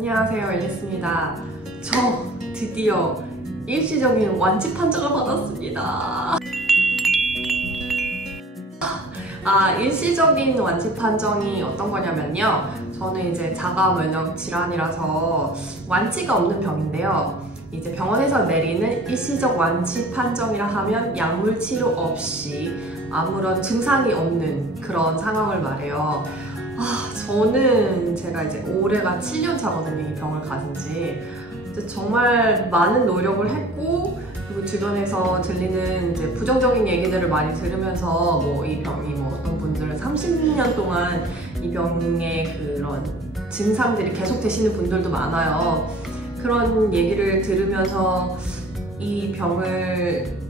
안녕하세요, 앨리스입니다. 저 드디어 일시적인 완치 판정을 받았습니다. 일시적인 완치 판정이 어떤 거냐면요. 저는 이제 자가 면역 질환이라서 완치가 없는 병인데요. 이제 병원에서 내리는 일시적 완치 판정이라 하면 약물 치료 없이 아무런 증상이 없는 그런 상황을 말해요. 저는 제가 이제 올해가 7년 차거든요. 이 병을 가진 지. 정말 많은 노력을 했고, 그리고 주변에서 들리는 이제 부정적인 얘기들을 많이 들으면서 이 병이 어떤 분들은 30년 동안 이 병의 그런 증상들이 계속 되시는 분들도 많아요. 그런 얘기를 들으면서 이 병을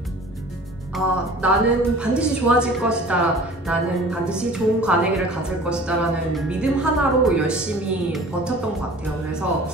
나는 반드시 좋아질 것이다, 나는 반드시 좋은 관행을 가질 것이다 라는 믿음 하나로 열심히 버텼던 것 같아요. 그래서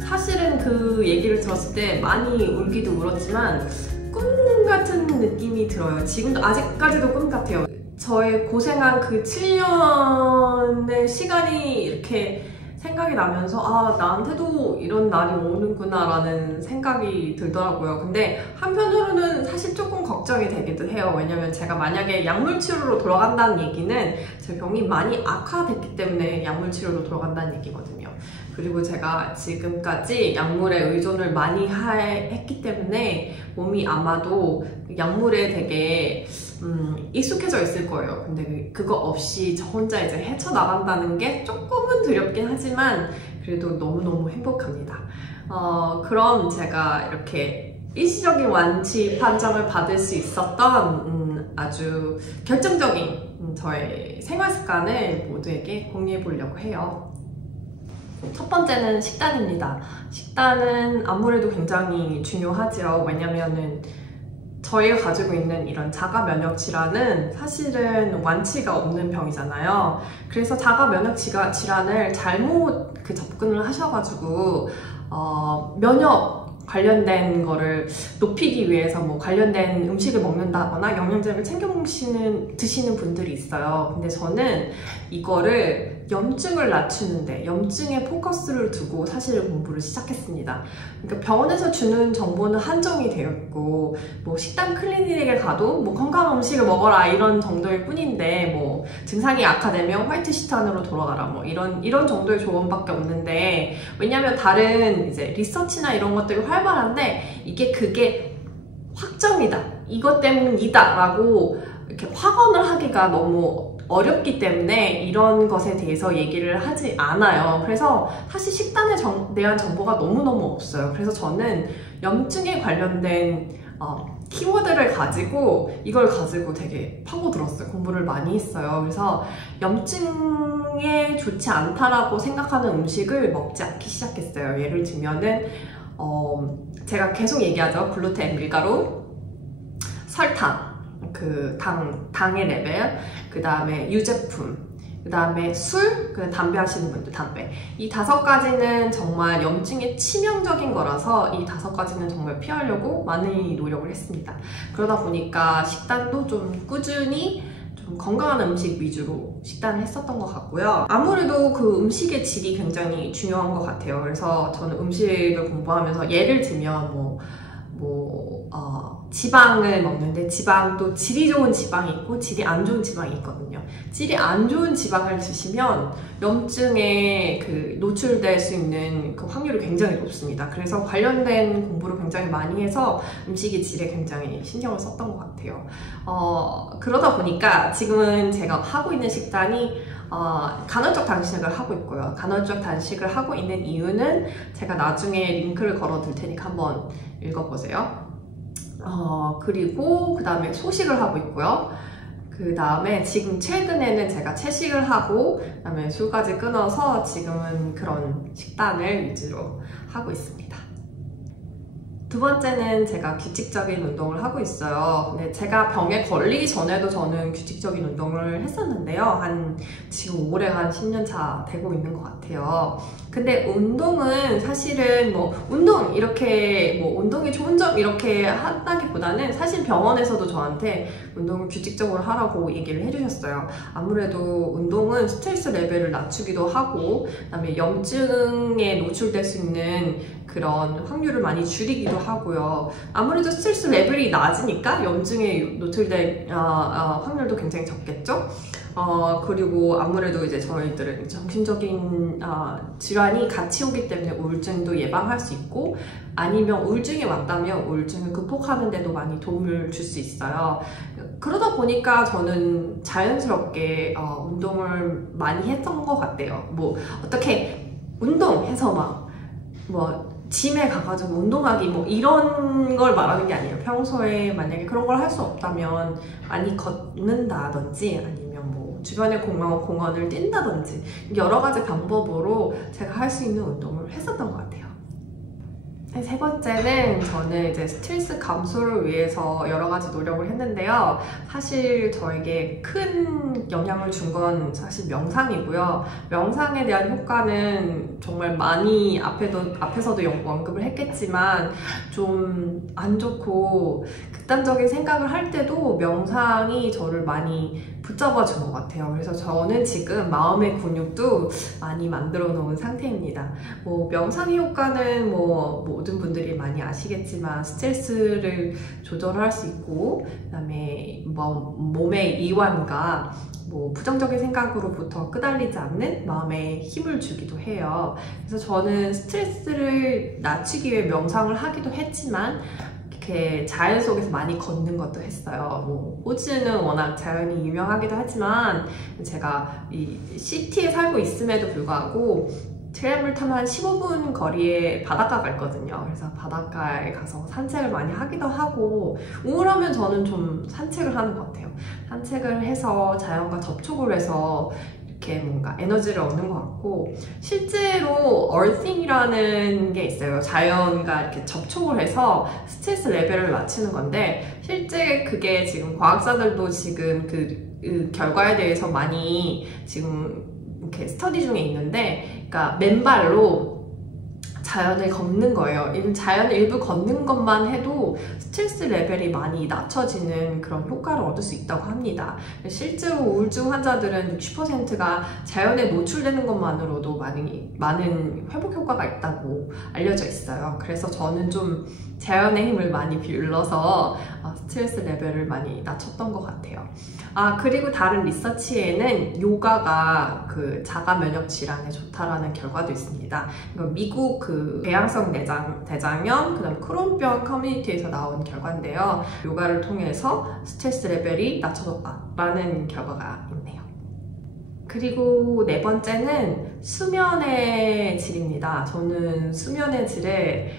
사실은 그 얘기를 들었을 때 많이 울기도 울었지만 꿈 같은 느낌이 들어요. 지금도 아직까지도 꿈 같아요. 저의 고생한 그 7년의 시간이 이렇게 생각이 나면서 나한테도 이런 날이 오는구나 라는 생각이 들더라고요. 근데 한편으로는 사실 조금 걱정이 되기도 해요. 왜냐면 제가 만약에 약물 치료로 돌아간다는 얘기는 제 병이 많이 악화됐기 때문에 약물 치료로 돌아간다는 얘기거든요. 그리고 제가 지금까지 약물에 의존을 많이 했기 때문에 몸이 아마도 약물에 되게 익숙해져 있을 거예요. 근데 그거 없이 저 혼자 이제 헤쳐나간다는 게 조금은 두렵긴 하지만 그래도 너무너무 행복합니다. 그럼 제가 이렇게 일시적인 완치 판정을 받을 수 있었던 아주 결정적인 저의 생활 습관을 모두에게 공유해 보려고 해요. 첫 번째는 식단입니다. 식단은 아무래도 굉장히 중요하죠. 왜냐면은 저희가 가지고 있는 이런 자가 면역 질환은 사실은 완치가 없는 병이잖아요. 그래서 자가 면역 질환을 잘못 접근을 하셔가지고 면역 관련된 거를 높이기 위해서 관련된 음식을 먹는다거나 영양제를 챙겨 드시는 분들이 있어요. 근데 저는 이거를 염증을 낮추는데, 염증에 포커스를 두고 사실 공부를 시작했습니다. 그러니까 병원에서 주는 정보는 한정이 되어 있고, 식단 클리닉에 가도 건강한 음식을 먹어라 이런 정도일 뿐인데, 증상이 악화되면 화이트 시트 안으로 돌아가라 이런 정도의 조언밖에 없는데, 왜냐면 다른 이제 리서치나 이런 것들이 활발한데 그게 확정이다, 이것 때문이다 라고 이렇게 확언을 하기가 너무 어렵기 때문에 이런 것에 대해서 얘기를 하지 않아요. 그래서 사실 식단에 대한 정보가 너무너무 없어요. 그래서 저는 염증에 관련된 키워드를 가지고 이걸 가지고 되게 파고들었어요. 공부를 많이 했어요. 그래서 염증에 좋지 않다라고 생각하는 음식을 먹지 않기 시작했어요. 예를 들면은 제가 계속 얘기하죠. 글루텐, 밀가루, 설탕, 당의 레벨, 그 다음에 유제품, 그 다음에 술, 담배 하시는 분들 담배. 이 5가지는 정말 염증에 치명적인 거라서 이 5가지는 정말 피하려고 많이 노력을 했습니다. 그러다 보니까 식단도 좀 꾸준히 좀 건강한 음식 위주로 식단을 했었던 것 같고요. 아무래도 그 음식의 질이 굉장히 중요한 것 같아요. 그래서 저는 음식을 공부하면서 예를 들면 지방을 먹는데 지방도 질이 좋은 지방이 있고 질이 안 좋은 지방이 있거든요. 질이 안 좋은 지방을 드시면 염증에 노출될 수 있는 그 확률이 굉장히 높습니다. 그래서 관련된 공부를 굉장히 많이 해서 음식의 질에 굉장히 신경을 썼던 것 같아요. 그러다 보니까 지금은 제가 하고 있는 식단이 간헐적 단식을 하고 있고요. 간헐적 단식을 하고 있는 이유는 제가 나중에 링크를 걸어 둘 테니까 한번 읽어보세요. 그리고 그 다음에 소식을 하고 있고요. 그 다음에 지금 최근에는 제가 채식을 하고 그 다음에 술까지 끊어서 지금은 그런 식단을 위주로 하고 있습니다. 두 번째는 제가 규칙적인 운동을 하고 있어요. 근데 제가 병에 걸리기 전에도 저는 규칙적인 운동을 했었는데요. 지금 올해가 한 10년 차 되고 있는 것 같아요. 근데 운동은 사실은 운동이 좋은 점 이렇게 한다기보다는 사실 병원에서도 저한테 운동을 규칙적으로 하라고 얘기를 해주셨어요. 아무래도 운동은 스트레스 레벨을 낮추기도 하고, 그다음에 염증에 노출될 수 있는 그런 확률을 많이 줄이기도 하고요. 아무래도 스트레스 레벨이 낮으니까 염증에 노출될 확률도 굉장히 적겠죠? 그리고 아무래도 이제 저희들은 정신적인 질환이 같이 오기 때문에 우울증도 예방할 수 있고, 아니면 우울증이 왔다면 우울증을 극복하는 데도 많이 도움을 줄 수 있어요. 그러다 보니까 저는 자연스럽게 운동을 많이 했던 것 같아요. 어떻게 운동해서 짐에 가가지고 운동하기 이런 걸 말하는 게 아니에요. 평소에 만약에 그런 걸 할 수 없다면 많이 걷는다든지 아니면 주변의 공원을 뛴다든지 여러 가지 방법으로 제가 할 수 있는 운동을 했었던 것 같아요. 세 번째는 저는 이제 스트레스 감소를 위해서 여러 가지 노력을 했는데요. 사실 저에게 큰 영향을 준 건 사실 명상이고요. 명상에 대한 효과는 정말 많이 앞에서도 언급을 했겠지만 좀 안 좋고 극단적인 생각을 할 때도 명상이 저를 많이 붙잡아 준 것 같아요. 그래서 저는 지금 마음의 근육도 많이 만들어 놓은 상태입니다. 명상의 효과는 모든 분들이 많이 아시겠지만 스트레스를 조절할 수 있고, 그다음에 몸의 이완과 부정적인 생각으로부터 끄달리지 않는 마음에 힘을 주기도 해요. 그래서 저는 스트레스를 낮추기 위해 명상을 하기도 했지만 이렇게 자연 속에서 많이 걷는 것도 했어요. 호주는 워낙 자연이 유명하기도 하지만 제가 이 시티에 살고 있음에도 불구하고 트램을 타면 한 15분 거리에 바닷가가 있거든요. 그래서 바닷가에 가서 산책을 많이 하기도 하고, 우울하면 저는 좀 산책을 하는 것 같아요. 산책을 해서 자연과 접촉을 해서 이렇게 뭔가 에너지를 얻는 것 같고, 실제로 earthing이라는 게 있어요. 자연과 이렇게 접촉을 해서 스트레스 레벨을 낮추는 건데, 실제 그게 지금 과학자들도 지금 그 결과에 대해서 많이 지금 이렇게 스터디 중에 있는데, 그러니까 맨발로 자연을 걷는 거예요. 자연을 일부 걷는 것만 해도 스트레스 레벨이 많이 낮춰지는 그런 효과를 얻을 수 있다고 합니다. 실제로 우울증 환자들은 60%가 자연에 노출되는 것만으로도 많은 회복 효과가 있다고 알려져 있어요. 그래서 저는 좀 자연의 힘을 많이 빌려서 스트레스 레벨을 많이 낮췄던 것 같아요. 그리고 다른 리서치에는 요가가 그 자가 면역 질환에 좋다라는 결과도 있습니다. 미국 그 배양성 대장염, 그다음 크론병 커뮤니티에서 나온 결과인데요. 요가를 통해서 스트레스 레벨이 낮춰졌다라는 결과가 있네요. 그리고 네 번째는 수면의 질입니다. 저는 수면의 질에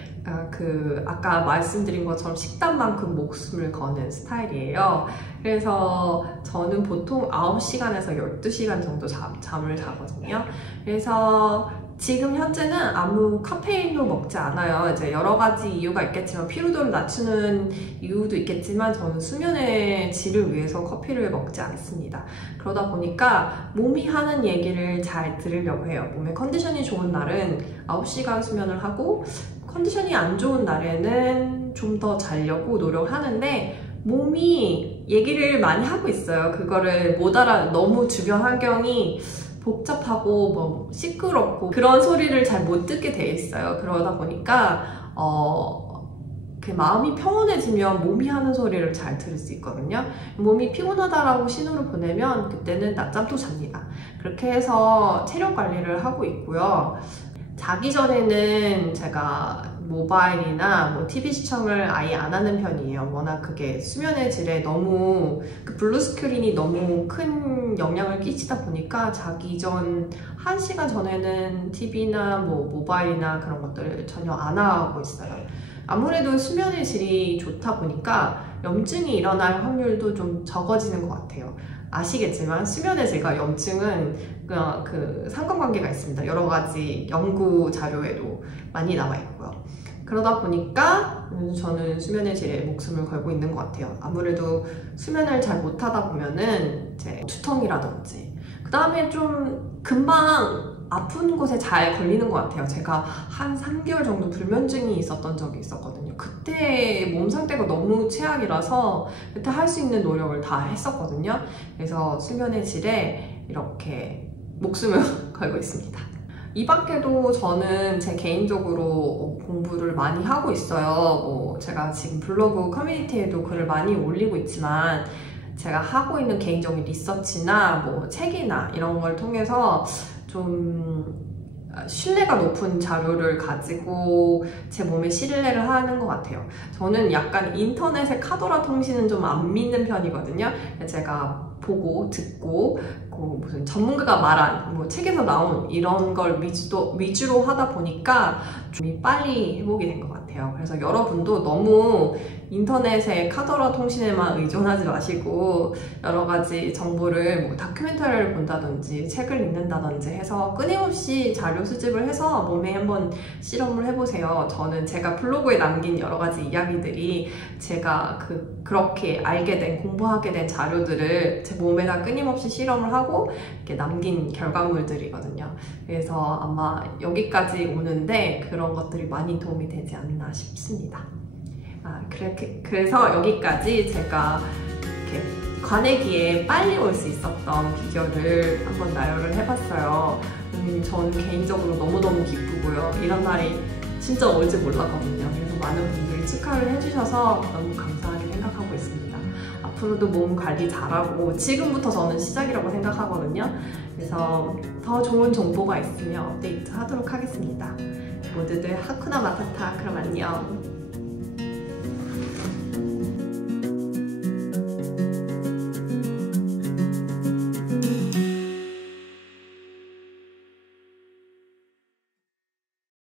아까 말씀드린 것처럼 식단만큼 목숨을 거는 스타일이에요. 그래서 저는 보통 9시간에서 12시간 정도 잠을 자거든요. 그래서 지금 현재는 아무 카페인도 먹지 않아요. 이제 여러 가지 이유가 있겠지만, 피로도를 낮추는 이유도 있겠지만, 저는 수면의 질을 위해서 커피를 먹지 않습니다. 그러다 보니까 몸이 하는 얘기를 잘 들으려고 해요. 몸의 컨디션이 좋은 날은 9시간 수면을 하고, 컨디션이 안 좋은 날에는 좀 더 자려고 노력하는데, 몸이 얘기를 많이 하고 있어요. 그거를 못 알아, 너무 주변 환경이 복잡하고 시끄럽고 그런 소리를 잘 못 듣게 돼 있어요. 그러다 보니까 그 마음이 평온해지면 몸이 하는 소리를 잘 들을 수 있거든요. 몸이 피곤하다라고 신호를 보내면 그때는 낮잠도 잡니다. 그렇게 해서 체력 관리를 하고 있고요. 자기 전에는 제가 모바일이나 TV 시청을 아예 안 하는 편이에요. 워낙 그게 수면의 질에 너무 블루 스크린이 너무 큰 영향을 끼치다 보니까 자기 전 1시간 전에는 TV나 모바일이나 그런 것들을 전혀 안 하고 있어요. 아무래도 수면의 질이 좋다 보니까 염증이 일어날 확률도 좀 적어지는 것 같아요. 아시겠지만 수면의 질과 염증은 그 상관관계가 있습니다. 여러 가지 연구 자료에도 많이 나와 있고요. 그러다 보니까 저는 수면의 질에 목숨을 걸고 있는 것 같아요. 아무래도 수면을 잘 못하다 보면은 이제 두통이라든지 그 다음에 좀 금방 아픈 곳에 잘 걸리는 것 같아요. 제가 한 3개월 정도 불면증이 있었던 적이 있었거든요. 그때 몸 상태가 너무 최악이라서 그때 할 수 있는 노력을 다 했었거든요. 그래서 수면의 질에 이렇게 목숨을 걸고 있습니다. 이 밖에도 저는 제 개인적으로 공부를 많이 하고 있어요. 제가 지금 블로그 커뮤니티에도 글을 많이 올리고 있지만 제가 하고 있는 개인적인 리서치나 책이나 이런 걸 통해서 좀 신뢰가 높은 자료를 가지고 제 몸에 신뢰를 하는 것 같아요. 저는 약간 인터넷의 카더라 통신은 좀 안 믿는 편이거든요. 제가 보고 듣고 무슨 전문가가 말한 책에서 나온 이런 걸 위주로 하다 보니까 좀 빨리 회복이 된 것 같아요. 그래서 여러분도 너무 인터넷의 카더라 통신에만 의존하지 마시고 여러 가지 정보를 다큐멘터리를 본다든지 책을 읽는다든지 해서 끊임없이 자료 수집을 해서 몸에 한번 실험을 해보세요. 저는 제가 블로그에 남긴 여러 가지 이야기들이 제가 그렇게 알게 된, 공부하게 된 자료들을 제 몸에다 끊임없이 실험을 하고 이렇게 남긴 결과물들이거든요. 그래서 아마 여기까지 오는데 그런 것들이 많이 도움이 되지 않나 싶습니다. 그래서 여기까지 제가 이렇게 관액기에 빨리 올 수 있었던 비결을 한번 나열을 해봤어요. 저는 개인적으로 너무너무 기쁘고요. 이런 날이 진짜 올지 몰랐거든요. 그래서 많은 분들이 축하를 해주셔서 너무 감사하게 생각하고 있습니다. 앞으로도 몸 관리 잘하고 지금부터 저는 시작이라고 생각하거든요. 그래서 더 좋은 정보가 있으면 업데이트 하도록 하겠습니다. 모두들 하쿠나 마타타. 그럼 안녕.